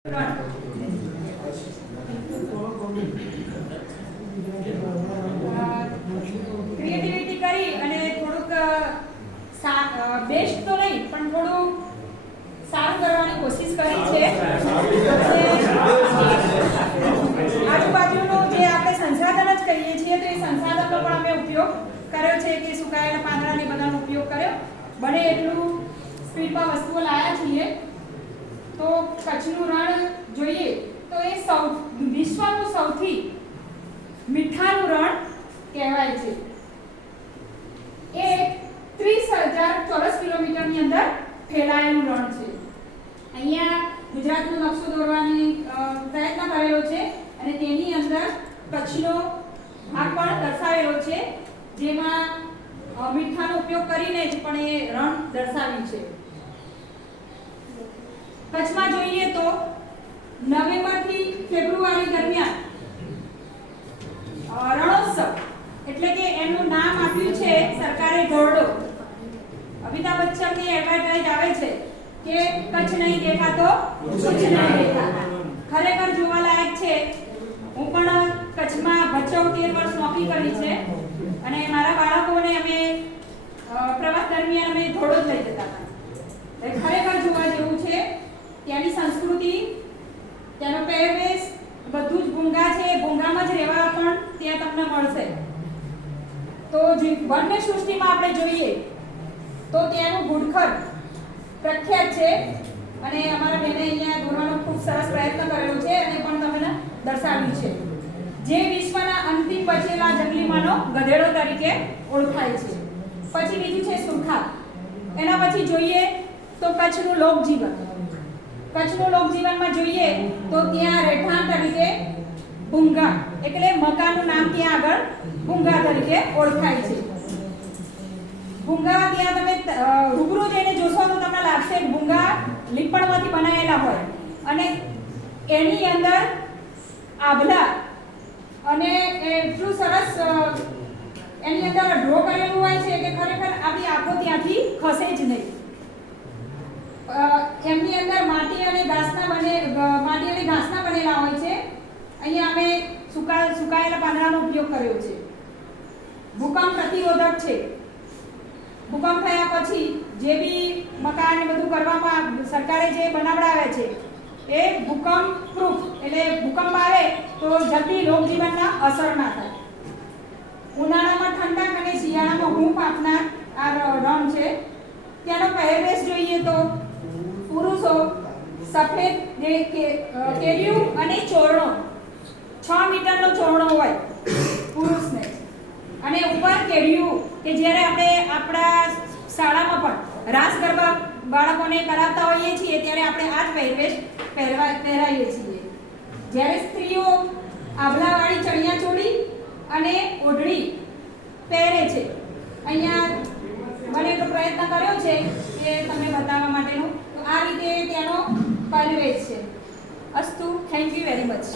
Creativity કરી અને થોડુંક બેસ્ટ તો નહીં પણ થોડું સારું કરવાની કોશિશ કરી છે. આજુબાજુનો જે આપણે સંસાધન જ કહીએ છીએ તો એ સંસાધનનો પણ અમે ઉપયોગ કર્યો છે કે સુકાયેલા પાંદડાને બધાનો ઉપયોગ કર્યો. બને એટલું સ્પીડમાં વસ્તુઓ લાયા છીએ. તો કચ્છનું રણ જોઈએ તો એ વિશ્વનું સૌથી મીઠાનું રણ કહેવાય છે. એ 30,000 ચોરસ કિલોમીટરની અંદર ફેલાયેલું રણ છે. અહીંયા ગુજરાતનો નકશો દોરવાની પ્રયત્ન કરેલો છે અને તેની અંદર કચ્છનો આ પણ દર્શાવેલો છે, જેમાં મીઠાનો ઉપયોગ કરીને જ પણ એ રણ દર્શાવ્યું છે. કચ્છમાં જોઈએ તો નવેમ્બર થી ફેબ્રુઆરી દરમિયાન રણોત્સવ એટલે કે એનું નામ આપ્યું છે સરકારે ધોરડો. અમિતાભ બચ્ચનની એડવર્ટાઇઝ આવે છે કે કચ્છ નહીં દેખા તો કુછ નહીં દેખા. ખરેખર જોવાલાયક છે. હું પણ કચ્છમાં ભચાઉ 13 વર્ષ નોકરી કરી છે અને મારા બાળકોને અમે પ્રવાસ દરમિયાન અમે ધોરડો જ લઈ જતા હતા. ખરેખર જોવા જેવું છે. ત્યાંની સંસ્કૃતિ, ત્યાંનો પહેરવેશ બધું જ ભૂંગા છે. ભૂંગામાં જ રહેવા પણ ત્યાં તમને મળશે. તો વન્ય સૃષ્ટિમાં આપણે જોઈએ તો ત્યાંનું ઘુડખર પ્રખ્યાત છે અને અમારા બેને અહીંયા દોરવાનો ખૂબ સરસ પ્રયત્ન કરેલો છે અને પણ તમને દર્શાવ્યું છે, જે વિશ્વના અંતિમ બચેલા જંગલીમાંનો ગધેડો તરીકે ઓળખાય છે. પછી બીજું છે સુરખાબ. એના પછી જોઈએ તો કચ્છનું લોકજીવન. કચ્છનું લોકજીવનમાં જોઈએ તો ત્યાં રહેઠાણ તરીકે ભૂંગા એટલે મકાનનું નામ ત્યાં આગળ ભૂંગા તરીકે ઓળખાય છે. ભૂંગા ત્યાં તમે રૂબરૂ જઈને જોશો તો તમને લાગશે ભૂંગા લીપણમાંથી બનાવેલા હોય અને એની અંદર આભલા અને એટલું સરસ એની અંદર ડ્રો કરેલું હોય છે કે ખરેખર આપણી આંખો ત્યાંથી ખસે જ નહીં. એમની અંદર માટી અને ઘાસના બનેલા હોય છે. અહીંયા અમે સુકાયેલા પાંદડાનો ઉપયોગ કર્યો છે. ભૂકંપ પ્રતિરોધક છે. ભૂકંપ થયા પછી જે બી મકાન ને બધું કરવામાં સરકારે જે બનાવડાવે છે એ ભૂકંપ પ્રૂફ એટલે ભૂકંપ આવે તો જલ્દી લોકજીવનના અસર ના થાય. ઉનાળામાં ઠંડક અને શિયાળામાં હૂંફ આપનાર આ રણ છે. ત્યાંનો પહેરવેશ જોઈએ તો પુરુષો સફેદ કેડિયું અને ચોરણો 6 મીટરનો ચોરણો હોય પુરુષને અને ઉપર કેડિયું કે જ્યારે આપણે આપણા શાળામાં પણ રાસ ગરબા બાળકોને કરાવતા હોઈએ છીએ ત્યારે આપણે આ જ પહેરવેશ પહેરાવીએ છીએ. જ્યારે સ્ત્રીઓ આભલાવાળી ચણિયાચોળી અને ઓઢણી પહેરે છે. અહીંયા મને એટલો પ્રયત્ન કર્યો છે કે તમને બતાવવા માટેનો. તો આ રીતે ત્યાંનો પહેરવેશ છે. અસ્તુ, થેન્ક યુ વેરી મચ.